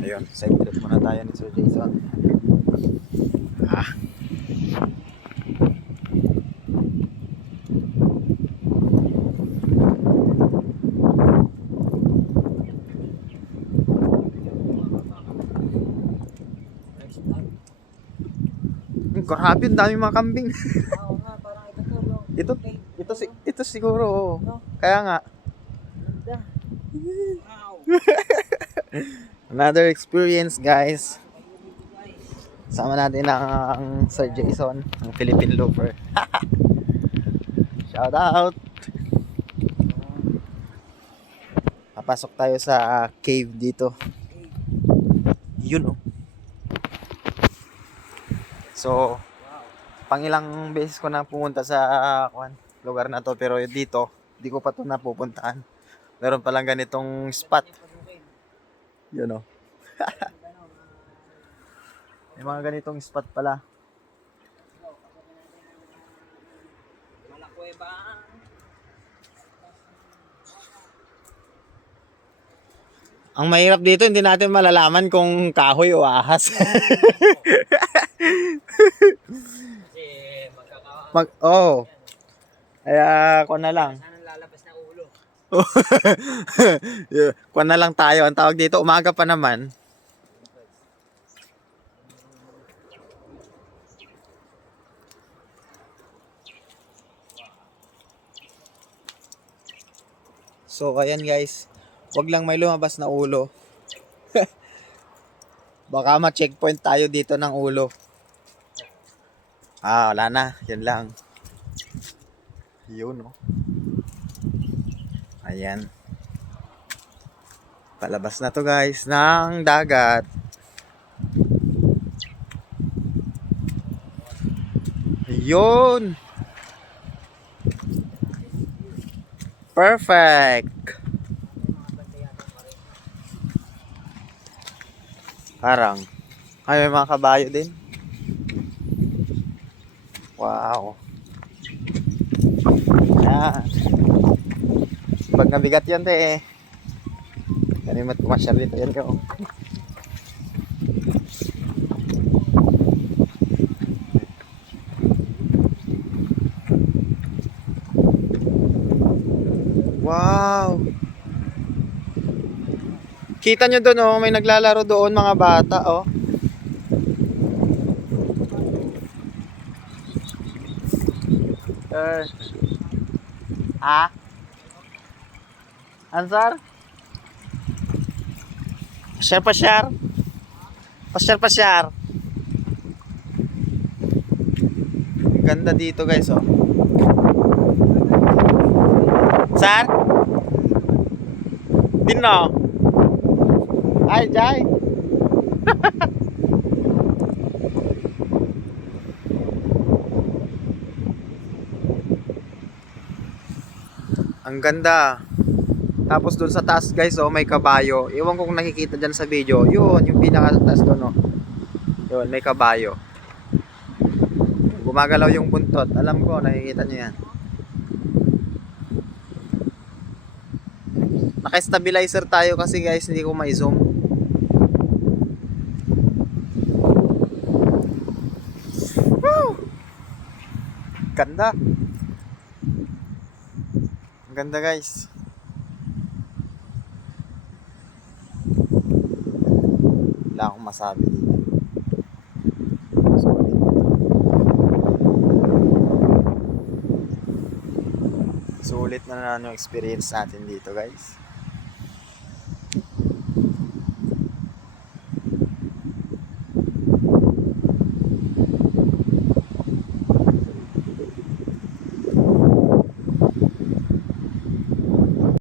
Ayun, side trip muna tayo ni Sir Jason. Ah. Grabe, ang dami mga kambing. Oo nga, parang ito to, no? Ito siguro. Oh. Kaya nga. Ganda. Wow. Another experience, guys. Sama natin ang Sir Jason, ang Philippine Looper. Shout out. Papasok tayo sa cave dito. Yun oh. So, pangilang beses ko na pumunta sa lugar na to, pero dito, di ko pa to napupuntaan. Meron palang ganitong spot. Yun oh. May mga ganitong spot pala. Ang mahirap dito, hindi natin malalaman kung kahoy o ahas. Oh. Kaya ko na lang. Saan ang lalabas na ulo? Kuha na lang tayo. Ang tawag dito, umaga pa naman. So, ayan guys. Wag lang may lumabas na ulo. Baka ma-checkpoint tayo dito ng ulo. Wala na. Yan lang. Yun, no? Ayan. Palabas na to guys ng dagat. Yun. Perfect. Parang. Ay, may mga kabayo din. Wow. Ayan. Pag nabigat yan, te. Kanimat kumasyal dito. Yan ka, oh. Wow. Kita nyo doon, oh, may naglalaro doon mga bata, oh. Ansar? Pasyar. Pasyar. Ganda dito, guys, oh. Sar? Dino? Ay, Jai. Ang ganda. Tapos doon sa taas guys, oh, may kabayo. Iwan ko kung nakikita dyan sa video. Yun, yung pinaka-taas doon, oh. Yun, may kabayo. Gumagalaw yung buntot. Alam ko, nakikita nyo yan. Naka-stabilizer tayo kasi guys, hindi ko ma-zoom. Woo! Ganda. Ang ganda guys. Wala akong masabi dito. Sulit na yung experience natin dito guys.